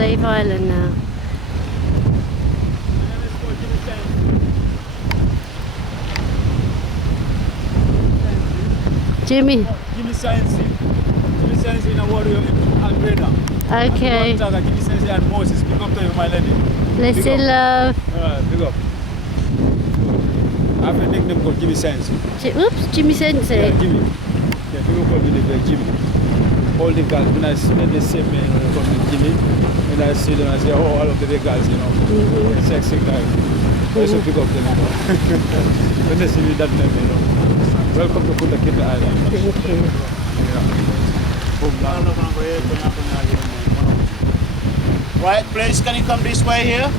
Slave Island now. Jimmy. Jimmy Science. Jimmy Science in a warrior in Alberta. Okay. Jimmy Science and Moses. Big up to you, my lady. Blessed love. Big up. I have a nickname called Jimmy Science. Oops, Jimmy Sensei. Yeah, Jimmy. Yeah, people call me the Jimmy. All the girls, when I see the same man, when they call me Jimmy, when I see them, I say, oh, all of the big girls, you know, sexy guys. I used to pick up them, you know. When they see me that name, you know. Welcome to Punta Kid Island. Thank you. Right, please, can you come this way here?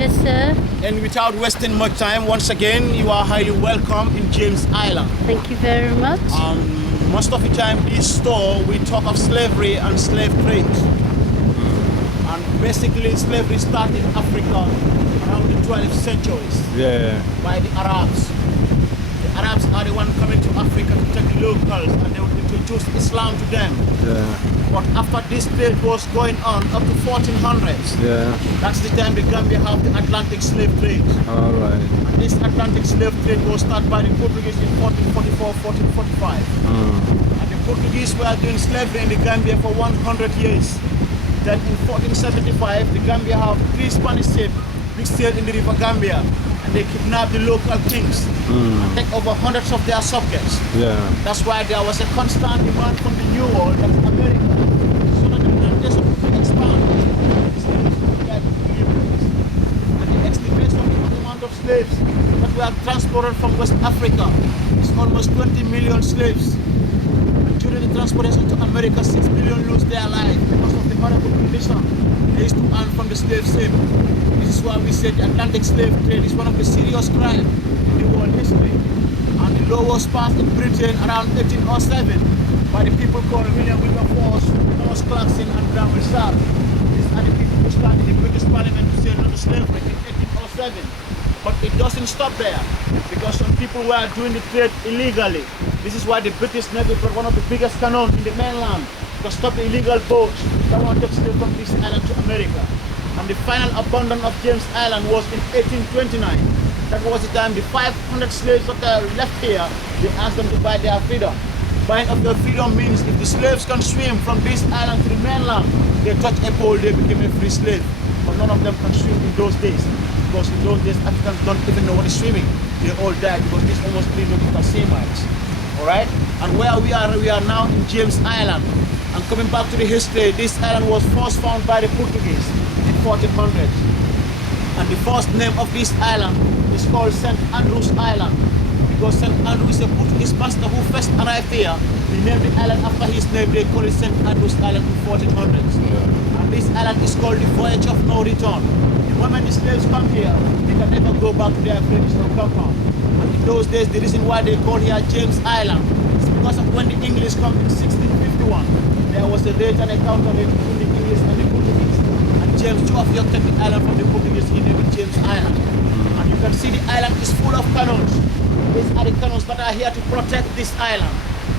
Yes, sir. And without wasting much time, once again, you are highly welcome in James Island. Thank you very much. Most of the time, this store, we talk of slavery and slave trade. And basically, slavery started in Africa around the 12th centuries by the Arabs. The Arabs are the one coming to Africa to take the locals, and they would introduce Islam to them. But after this trade was going on up to 1400s, that's the time the Gambia have the Atlantic slave trade. All right. And this Atlantic slave trade was started by the Portuguese in 1444, 1445. And the Portuguese were doing slavery in the Gambia for 100 years. Then in 1475, the Gambia have 3 Spanish ships which sailed in the river Gambia, and they kidnapped the local kings and take over hundreds of their subjects. That's why there was a constant demand from the New World, that's America, so that the plantation could expand. And the estimation of the amount of slaves that were transported from West Africa is almost 20 million slaves. And during the transportation to America, 6 million lose their lives because of the horrible condition they used to earn from the slave ship. This is why we said the Atlantic slave trade is one of the serious crimes in the world history. And the law was passed in Britain around 1807 by the people called William Wilberforce, Thomas Clarkson, and Granville Sharp. These are the people who started the British Parliament to say no to slavery in 1807. But it doesn't stop there, because some people were doing the trade illegally. This is why the British Navy brought one of the biggest cannons in the mainland to stop the illegal boats that wanted slaves from this island to America. And the final abandon of James Island was in 1829. That was the time the 500 slaves that are left here, they asked them to buy their freedom. Buying of their freedom means if the slaves can swim from this island to the mainland, they touch a pole, they became a free slave. But none of them can swim in those days, because in those days Africans don't even know what is swimming. They all died because it's almost 3 nautical sea miles. Alright? And where we are now in James Island. And coming back to the history, this island was first found by the Portuguese in 1400s. And the first name of this island is called St. Andrew's Island, because St. Andrew is a Portuguese master who first arrived here. He named the island after his name. They call it St. Andrew's Island in 1400s. And this island is called the Voyage of No Return. The moment the slaves come here, they can never go back to their traditional compound. And in those days, the reason why they call here James Island is because of when the English come in 1651. There was a rate and encounter between the English and the Portuguese. And James II of York took the island from the Portuguese. He named it James Island. And you can see the island is full of cannons. These are the cannons that are here to protect this island.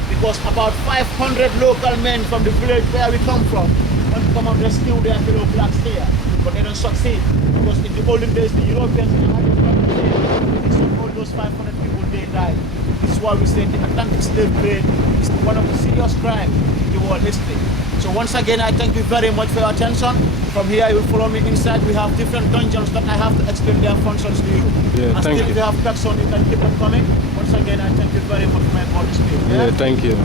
Because about 500 local men from the village where we come from want to come and rescue their fellow blacks here. But they don't succeed. Because in the olden days, the Europeans had a problem here. All those 500 people, they died. This is why we say the Atlantic slave trade is one of the serious crimes in the world history. So once again, I thank you very much for your attention. From here, you will follow me inside. We have different dungeons that I have to explain their functions to you. And still, if you have questions, you can keep them coming. Once again, I thank you very much for my call to speak. Thank you.